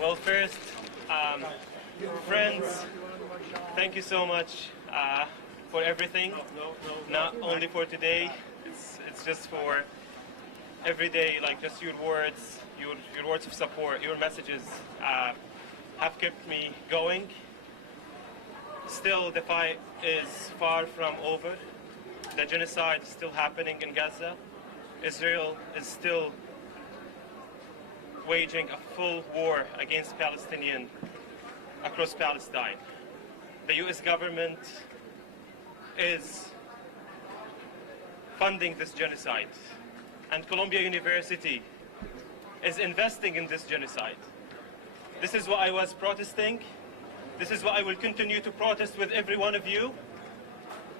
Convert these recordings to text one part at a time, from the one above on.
Well, first, friends, thank you so much for everything. Not only for today, it's just for every day. Like just your words, your words of support, your messages have kept me going. Still, the fight is far from over. The genocide is still happening in Gaza. Israel is still waging a full war against Palestinians across Palestine. The US government is funding this genocide, and Columbia University is investing in this genocide. This is what I was protesting. This is what I will continue to protest with every one of you.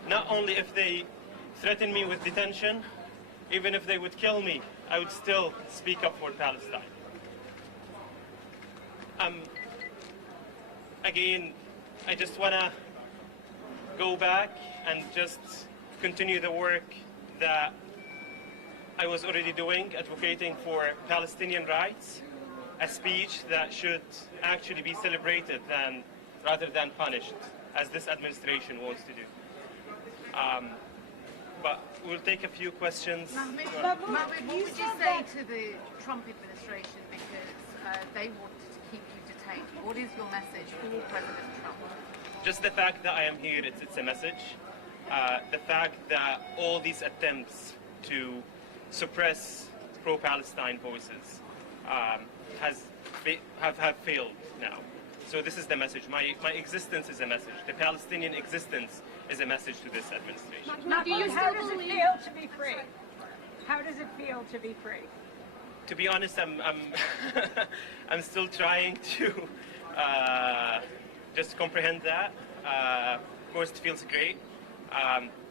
Not only if they threaten me with detention, even if they would kill me, I would still speak up for Palestine. Again, I just want to go back and just continue the work that I was already doing, advocating for Palestinian rights, a speech that should actually be celebrated rather than punished, as this administration wants to do. But we'll take a few questions. Mahmoud, what would you say to the Trump administration, because they want to keep you detained? What is your message for President Trump? Just the fact that I am here, it's a message. The fact that all these attempts to suppress pro-Palestine voices have failed now. So this is the message. My existence is a message. The Palestinian existence is a message to this administration. How does it feel to be free? How does it feel to be free? To be honest, I'm I'm still trying to just comprehend that. Of course, it feels great.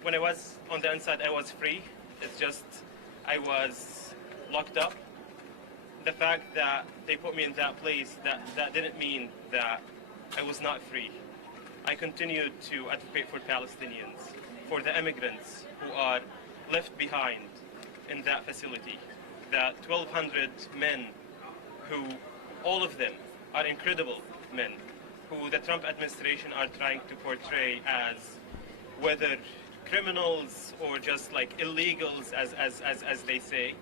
When I was on the inside, I was free. It's just I was locked up. The fact that they put me in that place, that didn't mean that I was not free. I continued to advocate for Palestinians, for the immigrants who are left behind in that facility. The 1,200 men who, all of them, are incredible men, who the Trump administration are trying to portray as whether criminals or just like illegals, as they say.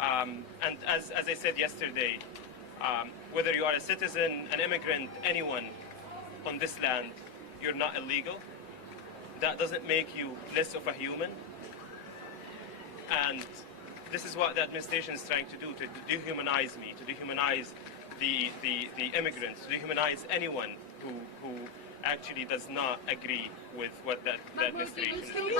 And as I said yesterday, whether you are a citizen, an immigrant, anyone on this land, you're not illegal. That doesn't make you less of a human. And this is what the administration is trying to do, to dehumanize me, to dehumanize the immigrants, to dehumanize anyone who actually does not agree with what the administration is doing.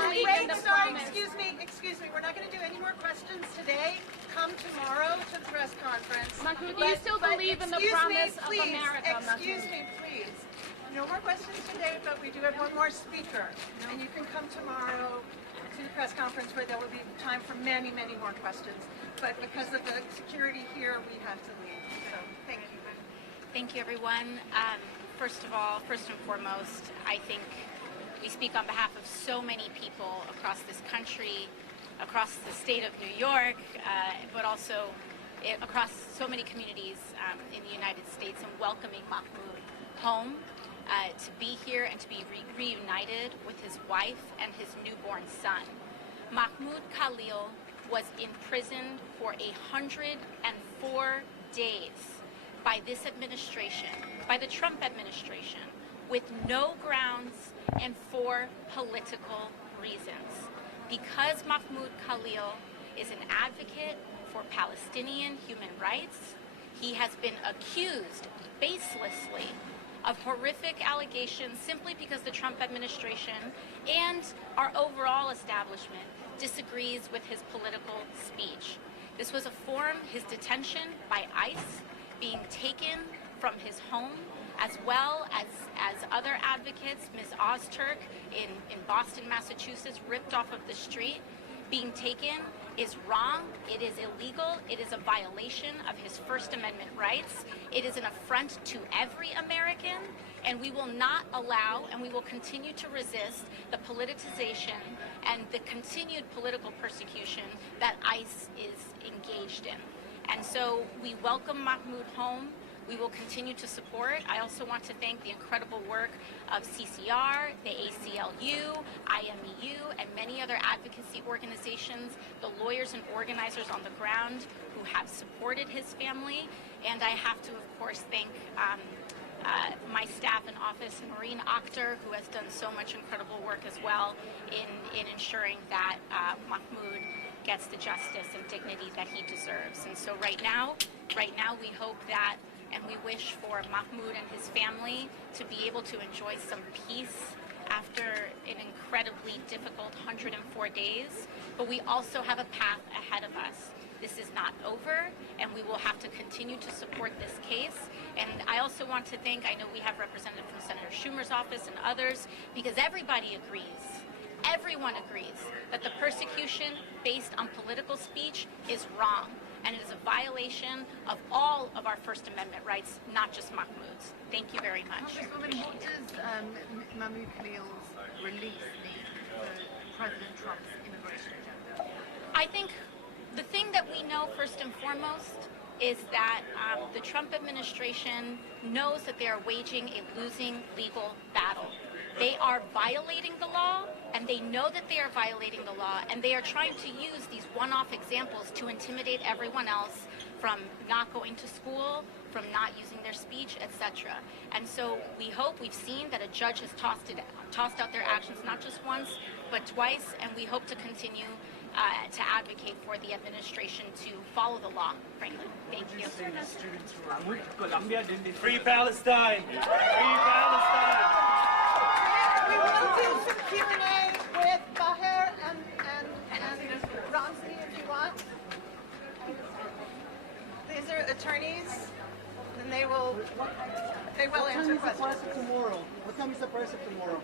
Excuse me, we're not going to do any more questions today. Come tomorrow to the press conference. Mahmoud, do you still believe in the promise of America, Excuse me, please. No more questions today, but we do have one more speaker. And you can come tomorrow to the press conference where there will be time for many, many more questions. But because of the security here, we have to leave. So, thank you. Thank you, everyone. First of all, first and foremost, I think we speak on behalf of so many people across this country, across the state of New York, but also across so many communities in the United States, and welcoming Mahmoud home to be here and to be reunited with his wife and his newborn son. Mahmoud Khalil was imprisoned for 104 days by this administration, by the Trump administration, with no grounds and for political reasons. Because Mahmoud Khalil is an advocate for Palestinian human rights, he has been accused baselessly of horrific allegations simply because the Trump administration and our overall establishment disagrees with his political speech. This was a forum, his detention by ICE, being taken from his home, as well as other advocates, Ms. Ozturk in Boston, Massachusetts, ripped off of the street, being taken is wrong, it is illegal, it is a violation of his First Amendment rights, it is an affront to every American, and we will not allow and we will continue to resist the politicization and the continued political persecution that ICE is engaged in. And so we welcome Mahmoud home. We will continue to support. I also want to thank the incredible work of CCR, the ACLU, IMEU, and many other advocacy organizations, the lawyers and organizers on the ground who have supported his family. And I have to, of course, thank my staff in office, Maureen Akhtar, who has done so much incredible work as well in ensuring that Mahmoud gets the justice and dignity that he deserves. And so right now we hope that, and we wish for Mahmoud and his family to be able to enjoy some peace after an incredibly difficult 104 days. But we also have a path ahead of us. This is not over, and we will have to continue to support this case. And I also want to thank, I know we have representatives from Senator Schumer's office and others, because everybody agrees, everyone agrees that the persecution based on political speech is wrong. And it is a violation of all of our First Amendment rights, not just Mahmoud's. Thank you very much. What does Mahmoud Khalil's release mean for President Trump's immigration agenda? I think the thing that we know first and foremost is that the Trump administration knows that they are waging a losing legal battle. They are violating the law, and they know that they are violating the law, and they are trying to use these one-off examples to intimidate everyone else from not going to school, from not using their speech, etc. And so we hope, we've seen that a judge has tossed out their actions not just once, but twice, and we hope to continue to advocate for the administration to follow the law, frankly. Thank you. Free Palestine! Free Palestine! We will do some Q&A with Baher and Ramsey if you want. These are attorneys, and they will answer questions. What time is the price of tomorrow?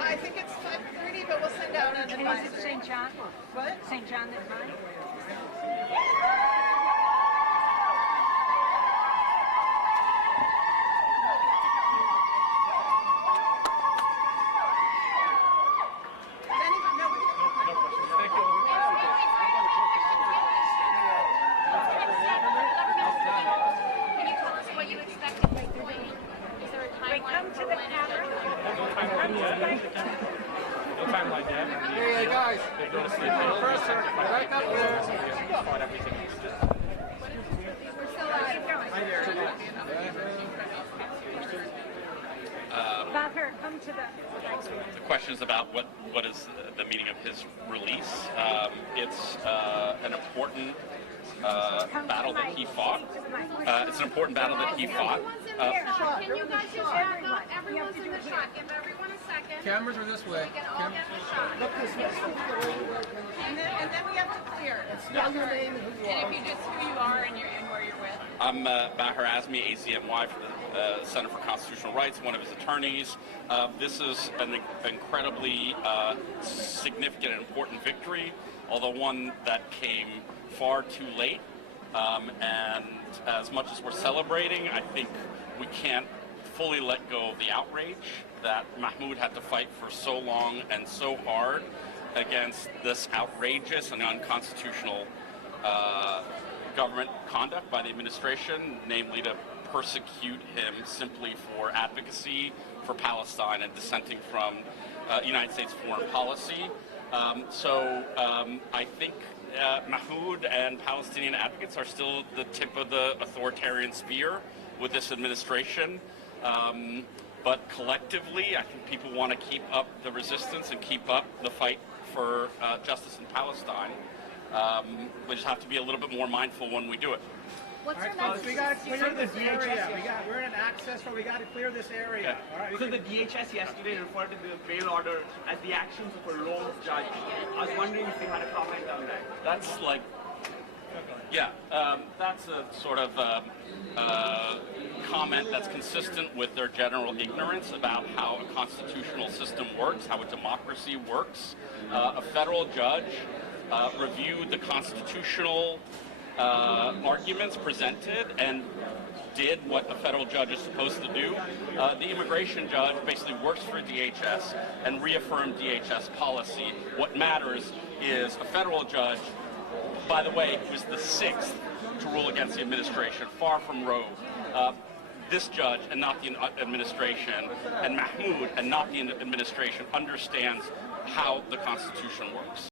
I think it's 5:30, but we'll send out an And advisory. is it St. John? What? St. John that time? Can you tell us what you expected? Like, is there a Wait, timeline? come to the camera. No timeline yet. Hey guys, They're going to sleep in first, sir, back up there. thought everything was Baher, come to the... The question is about what is the meaning of his release. It's an important battle that he fought. It's an important battle that he fought. Can you guys just not everyone's in the shot? Give everyone a second. Cameras are this way. We can all get in the shot. And then we have to clear. Spell your name and who you are. If you just who you are and where you're with. I'm Baher Azmi, ACMY for the Center for Constitutional Rights, one of his attorneys. This is an incredibly significant and important victory, although one that came far too late. And as much as we're celebrating, I think we can't fully let go of the outrage that Mahmoud had to fight for so long and so hard against this outrageous and unconstitutional government conduct by the administration, namely to persecute him simply for advocacy for Palestine and dissenting from United States foreign policy. I think Mahmoud and Palestinian advocates are still the tip of the authoritarian spear with this administration. But collectively, I think people want to keep up the resistance and keep up the fight for justice in Palestine. We just have to be a little bit more mindful when we do it. What's your Fellas, we message? got to clear this area. We're in an access where we got to clear this area. All right. So the DHS yesterday referred to the bail order as the actions of a lone judge. I was wondering if you had a comment on that. That's like, yeah, that's a sort of comment that's consistent with their general ignorance about how a constitutional system works, how a democracy works. A federal judge reviewed the constitutional arguments presented and did what a federal judge is supposed to do. The immigration judge basically works for DHS and reaffirmed DHS policy. What matters is a federal judge, by the way, who's the 6th to rule against the administration, far from rogue. This judge and not the administration, and Mahmoud and not the administration, understands how the Constitution works.